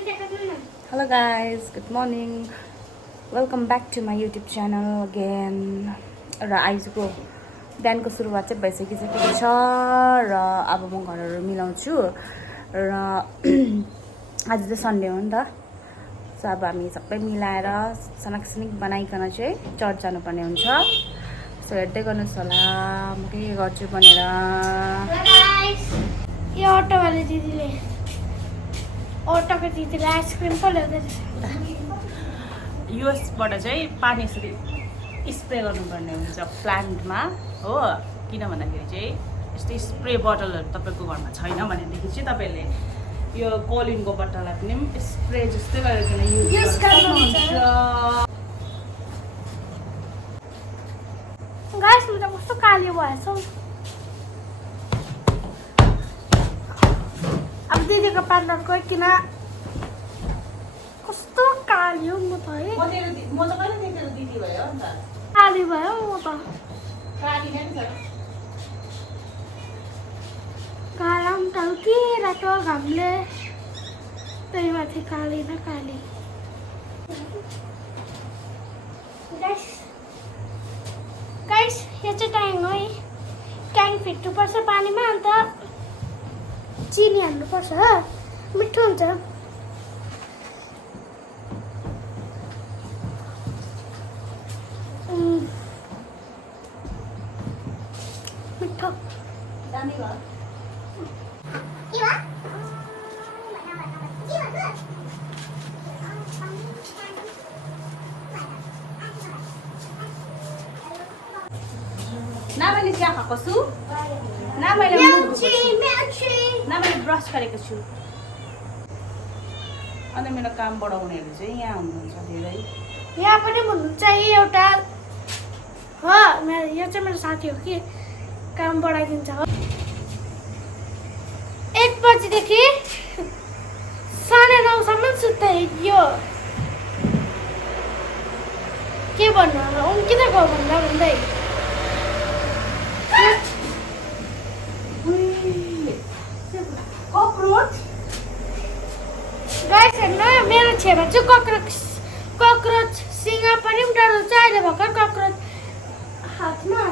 Hello guys, good morning. Welcome back to my YouTube channel again. र आजको बिहानको सुरुवात चाहिँ भइसकिसकेको छ र अब म घरहरू मिलाउँछु र आज चाहिँ सन्डे हो नि त। सो अब हामी सबै मिलाएर सनाकसनिक बनाइकन चाहिँ चर्च जानुपर्ने हुन्छ। सो हेर्दै गर्नुहोस् होला म के गर्छु भनेर। यो अटोवाले दिदीले अटोको दिदीले आइसक्रिम पो ल्याउँदै रहेछ। यसबाट चाहिँ पानी यसरी स्प्रे गर्नुपर्ने हुन्छ प्लान्टमा हो। किन भन्दाखेरि चाहिँ यस्तै स्प्रे बोतलहरू तपाईँको घरमा छैन भनेदेखि चाहिँ तपाईँले यो कोलिनको बोतललाई पनि स्प्रे जस्तै गरिकन युज गर्नुहुन्छ। गाइस म त कस्तो कालो भएछ। अब दिदीको पार्लर गइकिन कस्तो कालो म त है। म त कहिले देखेर दिदी भयो अन्त काली भयो म त। काली नै छ। गरम टाउकी रातो घामले त्यही माथि काली न काली। गाइस यो चाहिँ ट्याङ हो है। ट्याङ फिट्नुपर्छ पानीमा अन्त चिनी हाल्नुपर्छ मिठो हुन्छ। मिठो दामी भयो। ना मैले चिया खाएको छु ना मैले ब्रस गरेको छु। अन्त मेरो काम बढाउनेहरू चाहिँ यहाँ हुनुहुन्छ धेरै। यहाँ पनि भन्नुहुन्छ है एउटा हो मेरो यो चाहिँ मेरो साथी हो कि काम बढाइदिन्छ हो। 1 बजीदेखि 9:30सम्म सुत्दै यो के भन्नु अब किन गयो भन्दै ककरोच गाइस हेर्नु मेरो छेउमा चाहिँ ककरोचसँग पनि डराउँछ। अहिले भर्खर ककरोच हातमा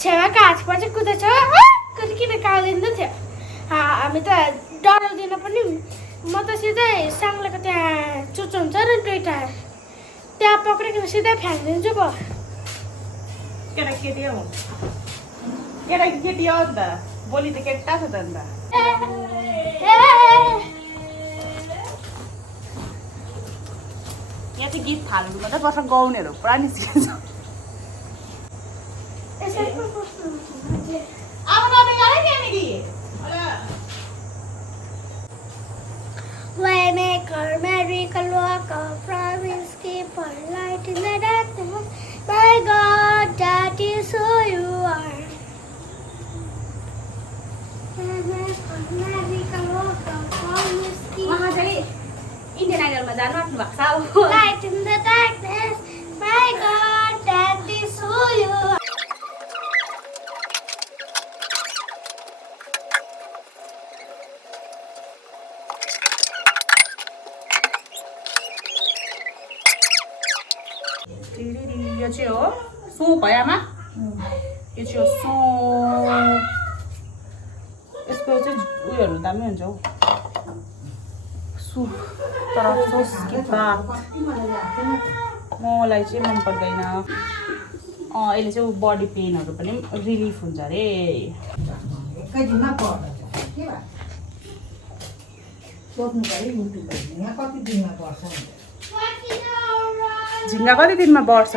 छेवाको हातमा चाहिँ कुदेछ किन कालिँदै थियो। हामी त डराउँदैन पनि। म त सिधै साङ्लेको त्यहाँ चुच्चो हुन्छ नि दुइटा त्यहाँ पक्रिकन सिधै फ्याँकिदिन्छु पो। केटाकेटी हो केटाकेटी हो नि त। बोली त केटा छ त अन्त। यहाँ चाहिँ गीत थाल्नु मात्रै पर्छ। गाउनेहरू पुरा निस्किन्छ। अब तपाईँ गरे त्यहाँनिर Why make her miracle walk of promise, keep her light in the darkness. My God, that is who you are. Why make her miracle walk of promise, keep उहाँ चाहिँ इन्डियन आइडलमा जानु आँट्नु भएको छ। light in the darkness. My God, that is who you are. यो चाहिँ हो soap है आमा। यो चाहिँ हो सोप। यसको चाहिँ उयोहरू दामी हुन्छ हौ सुप। तर सोस के बात मलाई चाहिँ मन पर्दैन। यसले चाहिँ बडी पेनहरू पनि रिलिफ हुन्छ अरे। झिङ्गा कति दिनमा बढ्छ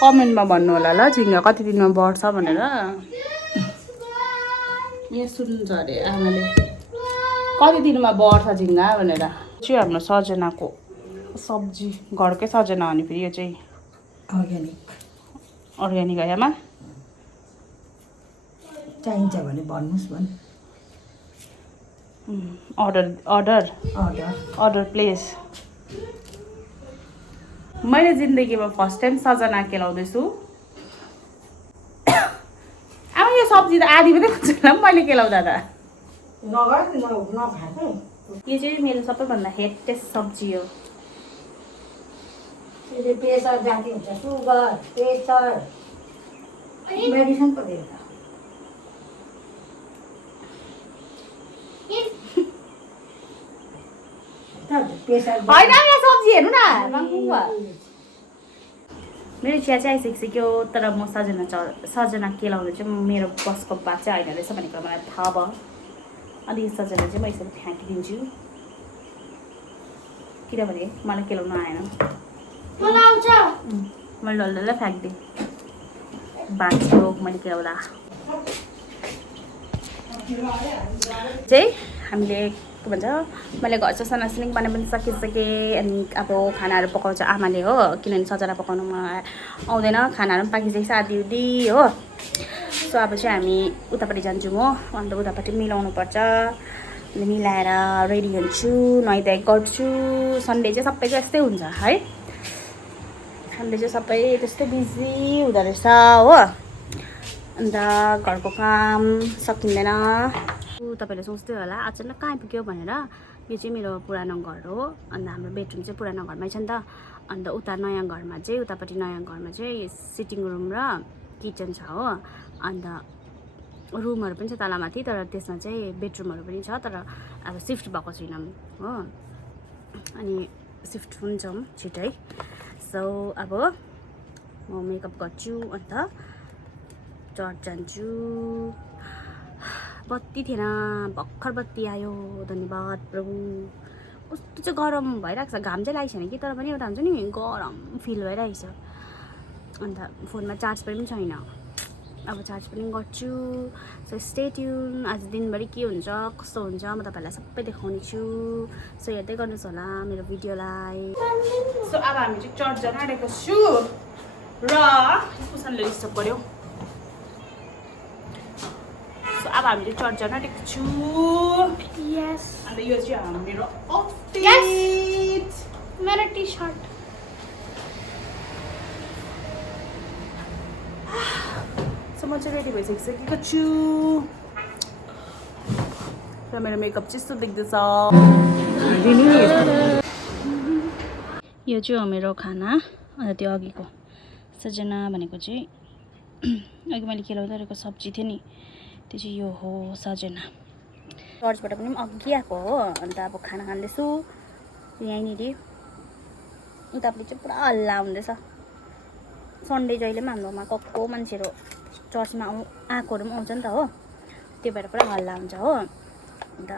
कमेन्टमा भन्नु होला ल। झिङ्गा कति दिनमा बढ्छ भनेर। यहाँ सुन्नुहुन्छ अरे आमाले कति दिनमा बढ्छ झिङ्गा भनेर। चाहिँ हाम्रो सजनाको सब्जी घरकै सजना हो नि फेरि यो चाहिँ अर्ग्यानिक है आमा। चाहिन्छ भने भन्नुहोस् भन्। Order place. मैले जिन्दगीमा फर्स्ट टाइम सजना केलाउँदैछु। अब यो सब्जी त आधी मात्रै खान्छ होला मैले केलाउँदा त नखाएको यो चाहिँ मेरो सबैभन्दा हेटेस्ट सब्जी हो त्यसले प्रेसर जाति हुन्छ सुगर प्रेसर मेडिसिन पो दिन्छ प्रेसर होइन यहाँ सब्जी हेर्नु न मेरो चिया चाहिँ आइसकिसक्यो तर म सजना केलाउनु चाहिँ मेरो बसको बात चाहिँ होइन रहेछ भनेको मलाई थाहा भयो अनि यो सजना चाहिँ म यसरी फ्याँकिदिन्छु किनभने मलाई केलाउनु आएन मलाई आउँछ मैले डल्लै फ्याँकिदिएँ बाँच्यो मैले केलाउँदा चाहिँ हामीले के भन्छ मैले घर चाहिँ सानासिनिक बनाइ पनि सकिसकेँ अनि अब खानाहरू पकाउँछ आमाले हो किनभने सजना पकाउनु मलाई आउँदैन खानाहरू पनि पाकिसकेको छ आधी उधी हो सो अब चाहिँ हामी उतापट्टि जान्छु म अन्त उतापट्टि मिलाउनु पर्छ अनि मिलाएर रेडी हुन्छु नुहाइधुवाइ गर्छु सन्डे चाहिँ सबैको यस्तै हुन्छ है सन्डे चाहिँ सबै त्यस्तै बिजी हुँदो रहेछ हो अन्त घरको काम सकिँदैन तपाईँले सोच्दै होला अचानक कहाँ आइपुग्यो भनेर यो चाहिँ मेरो पुरानो घर हो अन्त हाम्रो बेडरुम चाहिँ पुरानो घरमै छ नि त अन्त उता नयाँ घरमा चाहिँ उतापट्टि नयाँ घरमा चाहिँ सिटिङ रुम र किचन छ हो अन्त रुमहरू पनि छ तलमाथि तर त्यसमा चाहिँ बेडरुमहरू पनि छ तर अब सिफ्ट भएको छैनौँ हो अनि सिफ्ट हुन्छौँ छिटै सो अब म मेकअप गर्छु अन्त चर्च जान्छु बत्ती थिएन भर्खर बत्ती आयो धन्यवाद प्रभु कस्तो चाहिँ गरम भइरहेको छ घाम चाहिँ लागेको छैन कि तर पनि एउटा हुन्छ नि गरम फिल भइरहेको छ अन्त फोनमा चार्ज पनि छैन अब चार्ज पनि गर्छु सो स्टे ट्युन आज दिनभरि के हुन्छ कस्तो हुन्छ म तपाईँहरूलाई सबै देखाउने छु सो हेर्दै गर्नुहोस् होला मेरो भिडियोलाई सो अब हामी चाहिँ चर्च जान आँटेको छु र कुसनले डिस्टर्ब गर्यो सो अब हामी चाहिँ चर्च जान आँटेको छु यस अन्त यो चाहिँ मेरो आउटफिट मेरो टी सर्ट सो म चाहिँ रेडी भइसकिसकेको छु र मेरो मेकअप चाहिँ यस्तो देख्दैछ यो चाहिँ हो मेरो खाना अन्त त्यो अघिको सजना भनेको चाहिँ अघि मैले केलाउँदै गरेको सब्जी थियो नि त्यो चाहिँ यो हो सजना चर्चबाट पनि अघि आएको हो अन्त अब खाना खाँदैछु यहीँनिर उतापट्टि चाहिँ पुरा हल्ला हुँदैछ सन्डे जहिले पनि हाम्रोमा कक्को मान्छेहरू चर्चमा आएकोहरू पनि आउँछ नि त हो त्यो भएर पुरा हल्ला हुन्छ हो अन्त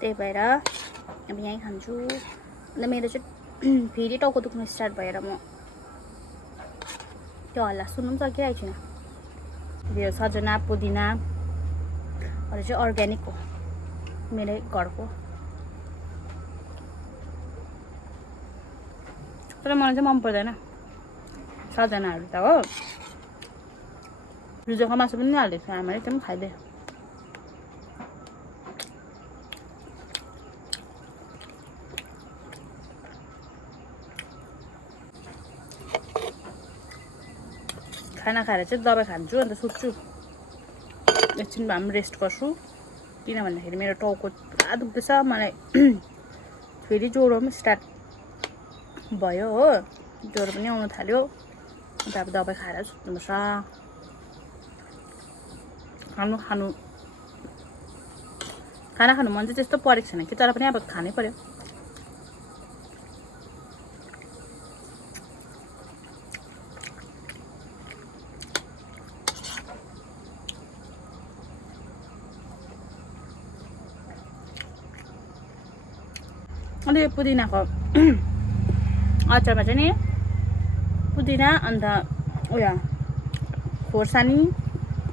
त्यही भएर अब यहीँ खान्छु अन्त मेरो चाहिँ फेरि टाउको दुख्नु स्टार्ट भएर म त्यो हल्ला सुन्नु पनि सकिरहेको छैन यो सजना पुदिनाहरू चाहिँ अर्ग्यानिक हो मेरै घरको तर मलाई चाहिँ मन पर्दैन सजनाहरू त हो रुजोको मासु पनि हालिदिएको छ आमाले त्यो पनि खाइदियो खाना खाएर चाहिँ दबाई खान्छु अन्त सुत्छु एकछिन भए पनि रेस्ट गर्छु किन भन्दाखेरि मेरो टाउको पुरा दुख्दैछ मलाई फेरि ज्वरो पनि स्टार्ट भयो हो ज्वरो पनि आउनु थाल्यो अन्त अब दबाई खाएर सुत्नुपर्छ खाना खानु मन चाहिँ त्यस्तो परेको छैन कि तर पनि अब खानै पर्यो अन्त यो पुदिनाको अचारमा चाहिँ नि पुदिना अन्त उयो खोर्सानी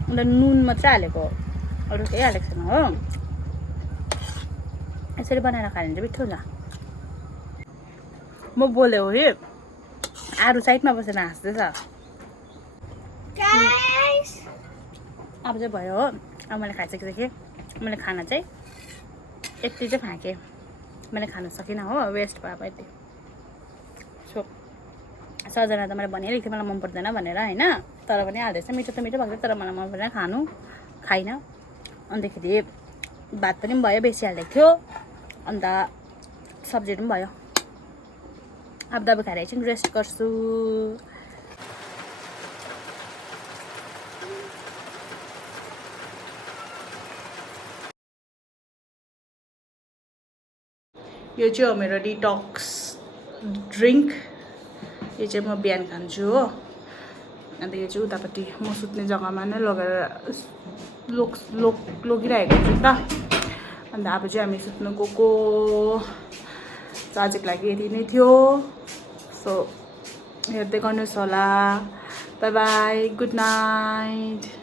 अन्त नुन मात्रै हालेको अरू केही हालेको छैन हो यसरी बनाएर खायो भने चाहिँ मिठो हुन्छ म बोल्यो है आरू साइडमा बसेर हाँस्दैछ अब चाहिँ भयो हो अब मैले खाइसकेँ मैले खाना चाहिँ यति चाहिँ फ्याँकेँ मैले खान सकिनँ हो वेस्ट भयो यति सो सजना त मैले भनिहालेको थिएँ मलाई मन पर्दैन भनेर होइन, तर पनि हाल्दैछ। मिठो त मिठो भएको थियो तर मलाई मन पर्दैन खानु, खाइनँ। अन्तखेरि भात पनि भयो, बेसी हालिदिएको थियो। अन्त सब्जीहरू पनि भयो। अब दबाई खाएर एकछिन रेस्ट गर्छु। यो चाहिँ हो मेरो डिटक्स ड्रिङ्क। यो चाहिँ म बिहान खान्छु हो। अन्त यो चाहिँ उतापट्टि म सुत्ने जग्गामा नै लगेर लगिरहेको छु नि त। अन्त अब चाहिँ हामी सुत्नु गएको। आजको लागि यति नै थियो। सो हेर्दै गर्नुहोस् होला। By by, good night.